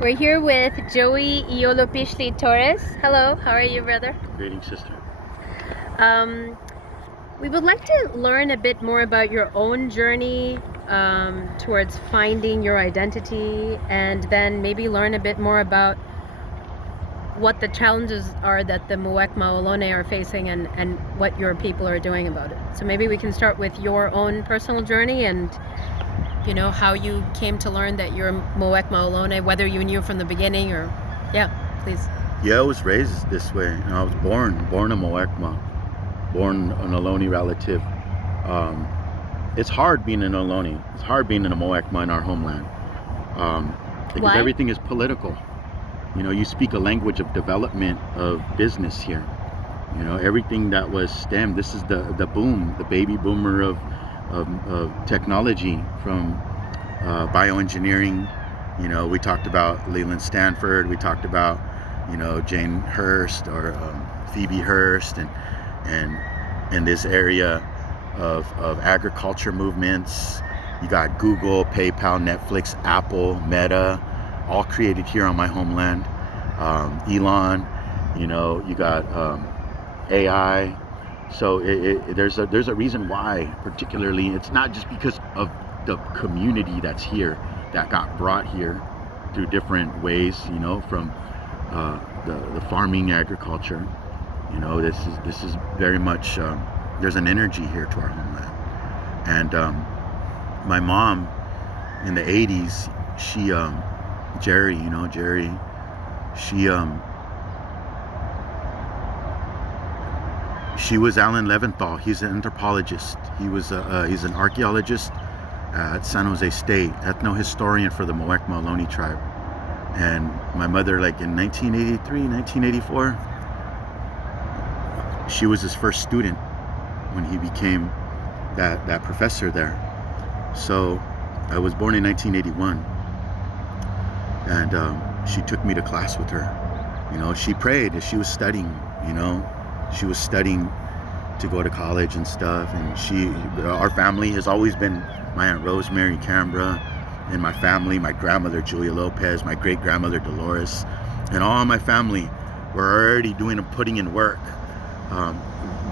We're here with Joey Iolopishli Torres. Hello, how are you, brother? Greeting, sister. We would like to learn a bit more about your own journey towards finding your identity, and then maybe learn a bit more about what the challenges are that the Muwekma Ohlone are facing and what your people are doing about it. So maybe we can start with your own personal journey and how you came to learn that you're Muwekma Ohlone, whether you knew from the beginning or, yeah, please. Yeah, I was raised this way. I was born a Muwekma, born an Ohlone relative. It's hard being an Ohlone. It's hard being a Muwekma in our homeland. Because Why? everything is political. You speak a language of development of business here. Everything that was STEM. This is the boom, the baby boomer of technology from bioengineering. We talked about Leland Stanford. We talked about Jane Hurst or Phoebe Hurst, and this area of agriculture movements. You got Google, PayPal, Netflix, Apple, Meta, all created here on my homeland. Elon, you got AI. So there's a reason why, particularly, it's not just because of the community that's here, that got brought here through different ways, from the farming, agriculture. This is very much, there's an energy here to our homeland. And my mom in the 80s, she, Jerry, she was Alan Leventhal. He's an anthropologist. He's an archaeologist at San Jose State, ethnohistorian for the Muwekma Ohlone tribe. And my mother, like in 1983, 1984, she was his first student when he became that professor there. So I was born in 1981, and she took me to class with her. She prayed as she was studying. She was studying to go to college and stuff, and our family has always been my Aunt Rosemary Cambra, and my family, my grandmother Julia Lopez, my great grandmother Dolores, and all my family were already putting in work,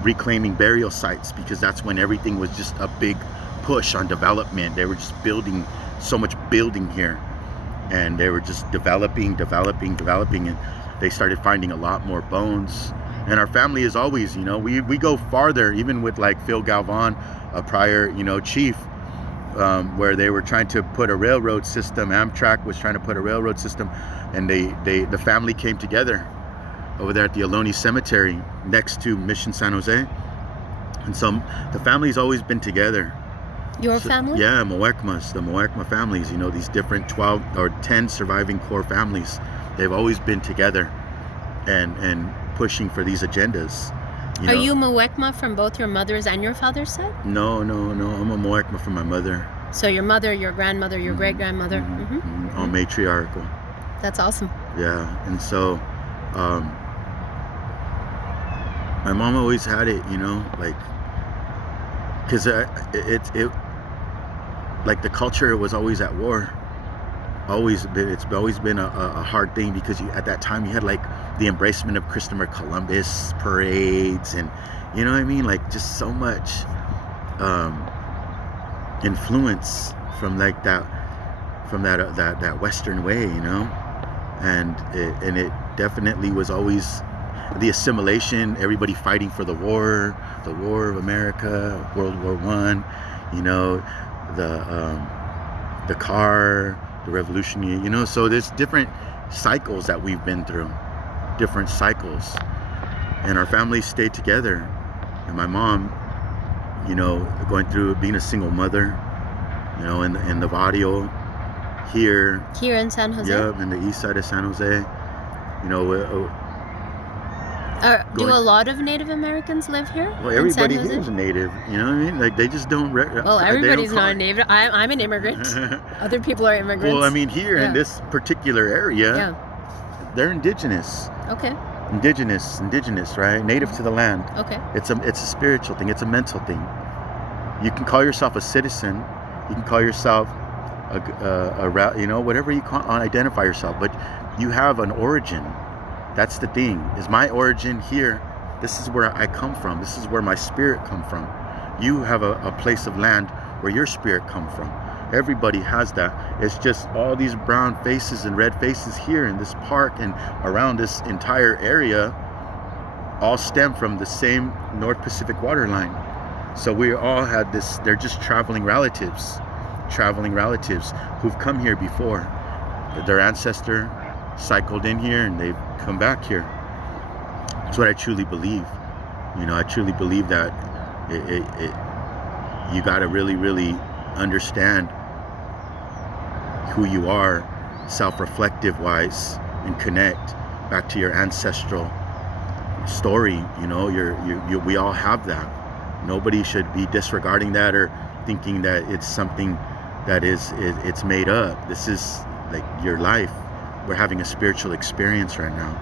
reclaiming burial sites, because that's when everything was just a big push on development. They were just building so much building here, and they were just developing, and they started finding a lot more bones. And our family is always, we go farther, even with like Phil Galvan, a prior, chief, where they were trying to put a railroad system. Amtrak was trying to put a railroad system, and the family came together over there at the Ohlone Cemetery next to Mission San Jose. And so the family's always been together. Your family? Yeah, Muwekmas, the Muwekma families, these different 12 or 10 surviving core families. They've always been together and pushing for these agendas. Are you Muwekma from both your mother's and your father's side? No. I'm a Muwekma from my mother. So your mother, your grandmother, your great-grandmother. All matriarchal. That's awesome. Yeah, and so my mom always had it, like, because it like the culture was always at war. It's always been a hard thing, because at that time you had like the embracement of Christopher Columbus parades, and like just so much influence from like that Western way, and it definitely was always the assimilation, everybody fighting for the war of America, World War I, the car, the revolution, so there's different cycles that we've been through, different cycles, and our family stayed together. And my mom, going through being a single mother, in the barrio here in San Jose. Yeah, in the east side of San Jose. Do a lot of Native Americans live here? Well, everybody here is native. You know what I mean? Like, they just don't. Well, everybody's not a native. I'm an immigrant. Other people are immigrants. Well, I mean, here in this particular area, they're indigenous. Okay. Indigenous, right? Native to the land. Okay. It's a spiritual thing. It's a mental thing. You can call yourself a citizen. You can call yourself you know, whatever you identify yourself, but you have an origin. That's the thing, is my origin here. This is where I come from. This is where my spirit come from. You have a place of land where your spirit come from. Everybody has that. It's just all these brown faces and red faces here in this park and around this entire area all stem from the same North Pacific water line. So we all had this, they're just traveling relatives who've come here before. Their ancestor cycled in here and they've come back here. That's what I truly believe. You know, I truly believe that you got to really, really understand who you are, self-reflective wise, and connect back to your ancestral story. You know, we all have that. Nobody should be disregarding that or thinking that it's something that it's made up. This is like your life. We're having a spiritual experience right now,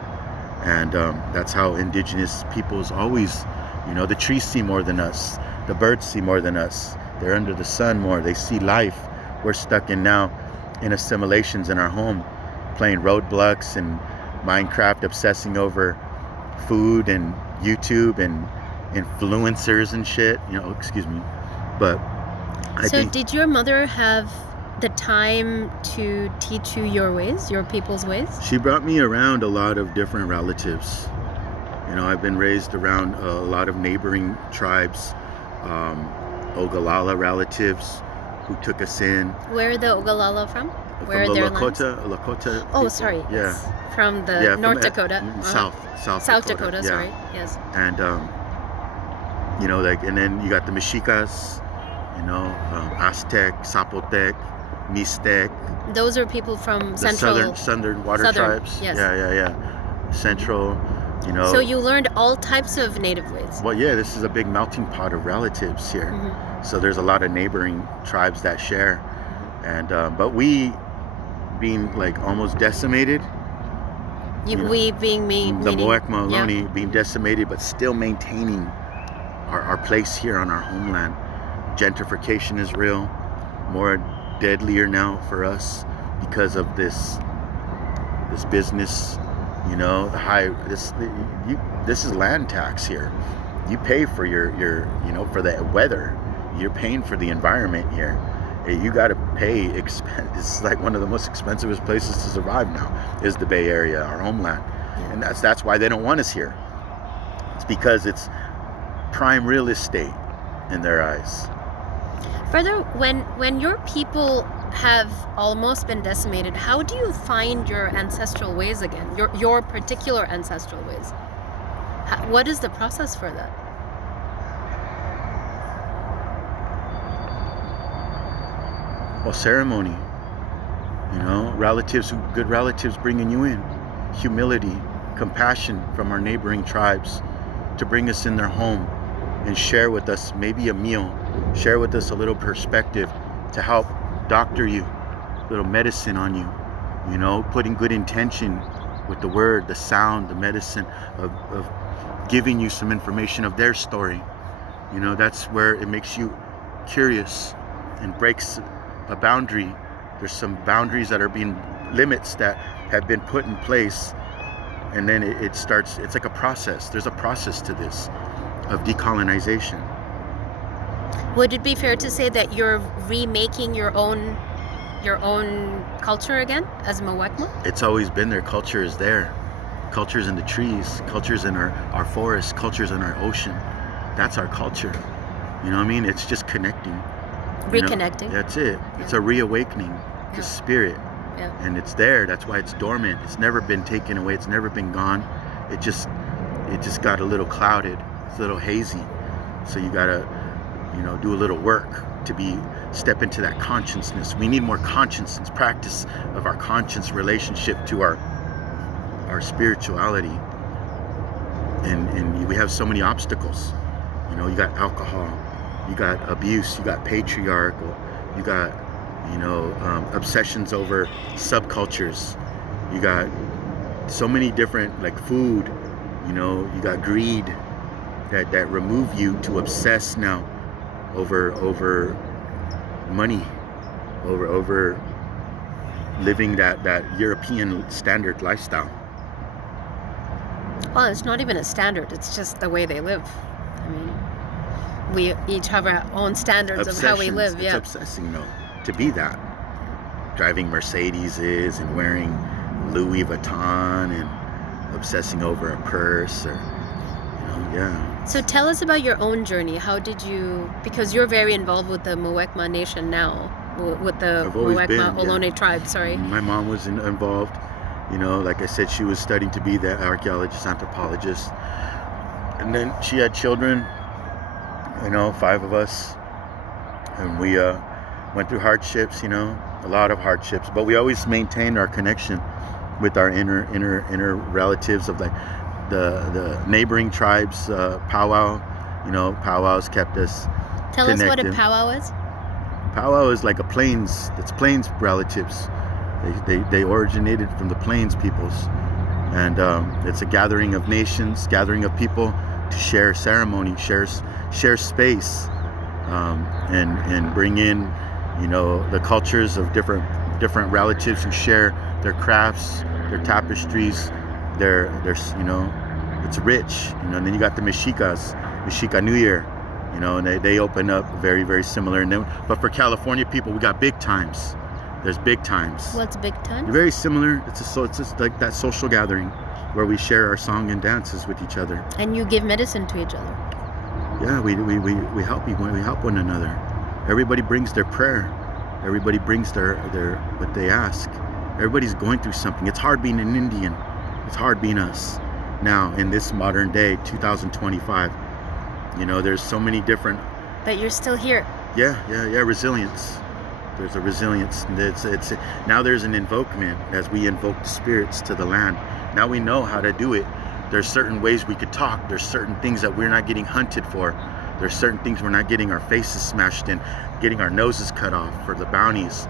and that's how indigenous peoples always, you know, the trees see more than us, the birds see more than us, they're under the sun more, they see life. We're stuck in assimilations in our home, playing Roadblocks and Minecraft, obsessing over food and YouTube and influencers and shit, you know, excuse me. But I think, did your mother have the time to teach you your ways, your people's ways? She brought me around a lot of different relatives. You know, I've been raised around a lot of neighboring tribes, Ogallala relatives who took us in. Where are the Ogallala from? Where from are their Lakota lands? people. Sorry. Yeah. Yes. From the North Dakota. South Dakota, yeah. sorry. Yes. And you know, like, and then you got the Mexicas, you know, Aztec, Zapotec, Mixtec. Those are people from the Central. southern water tribes. Yes. Yeah. Central, you know. So you learned all types of native ways. Well, yeah, this is a big melting pot of relatives here. Mm-hmm. So there's a lot of neighboring tribes that share, and but we, being like almost decimated. We being me. The Muwekma Ohlone yeah. being decimated, but still maintaining our place here on our homeland. Gentrification is real, more deadlier now for us because of this business. You know, this is land tax here. You pay for your you know, for the weather. You're paying for the environment here. You got to pay It's like one of the most expensive places to survive now is the Bay Area, our homeland. Yeah. And that's why they don't want us here. It's because it's prime real estate in their eyes. Further, when your people have almost been decimated, how do you find your ancestral ways again? Your particular ancestral ways? What is the process for that? Well, ceremony, you know, good relatives bringing you in, humility, compassion from our neighboring tribes to bring us in their home and share with us maybe a meal, share with us a little perspective to help doctor you, little medicine on you, you know, putting good intention with the word, the sound, the medicine of giving you some information of their story. You know, that's where it makes you curious and breaks a boundary. There's some boundaries that are being limits that have been put in place, and then it starts. It's like a process. There's a process to this of decolonization. Would it be fair to say that you're remaking your own culture again as Muwekma? It's always been there. Culture is there. Culture's in the trees. Culture's in our forests. Culture's in our ocean. That's our culture. You know what I mean? It's just connecting. Reconnecting. You know, that's it. It's a reawakening. The spirit. Yeah. And it's there. That's why it's dormant. It's never been taken away. It's never been gone. It just got a little clouded. It's a little hazy. So you gotta, you know, do a little work to step into that consciousness. We need more consciousness, practice of our conscious relationship to our spirituality. And we have so many obstacles. You know, you got alcohol, you got abuse, you got patriarchal, you got, you know, obsessions over subcultures, you got so many different, like food, you know, you got greed that remove you to obsess now over money, over living that European standard lifestyle. Well, it's not even a standard. It's just the way they live. I mean, we each have our own standards of how we live. It's Yeah. obsessing though to be that. Driving Mercedeses and wearing Louis Vuitton and obsessing over a purse or, yeah. So tell us about your own journey. How did you, because you're very involved with the Muwekma nation now, with the I've always been, Muwekma Ohlone tribe, sorry. My mom was involved. Like I said, she was studying to be the archaeologist, anthropologist. And then she had children, 5 of us. And we went through hardships, a lot of hardships. But we always maintained our connection with our inner relatives of like the neighboring tribes, powwow. Powwows kept us Tell connected. us what a powwow is. Powwow is like it's plains relatives. They originated from the plains peoples, and it's a gathering of nations, gathering of people to share ceremony, share space, and bring in the cultures of different relatives who share their crafts, their tapestries, their it's rich, and then you got the Mexica New Year, and they open up very, very similar. And then, but for California people, we got big times. There's big times. What's big time? Very similar. It's just like that social gathering where we share our song and dances with each other. And you give medicine to each other. Yeah, we help we help one another. Everybody brings their prayer. Everybody brings their what they ask. Everybody's going through something. It's hard being an Indian. It's hard being us. Now in this modern day, 2025, there's so many different. But you're still here. Yeah. Resilience. There's a resilience. It's now there's an invokement as we invoke the spirits to the land. Now we know how to do it. There's certain ways we could talk. There's certain things that we're not getting hunted for. There's certain things we're not getting our faces smashed in, getting our noses cut off for the bounties.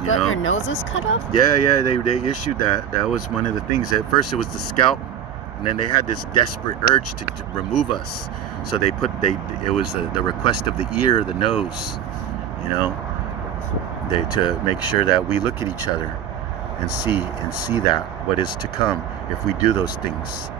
You got your noses cut off? Yeah. They issued that. That was one of the things. At first it was the scalp, and then they had this desperate urge to remove us. So it was the request of the ear, the nose, to make sure that we look at each other and see that what is to come if we do those things.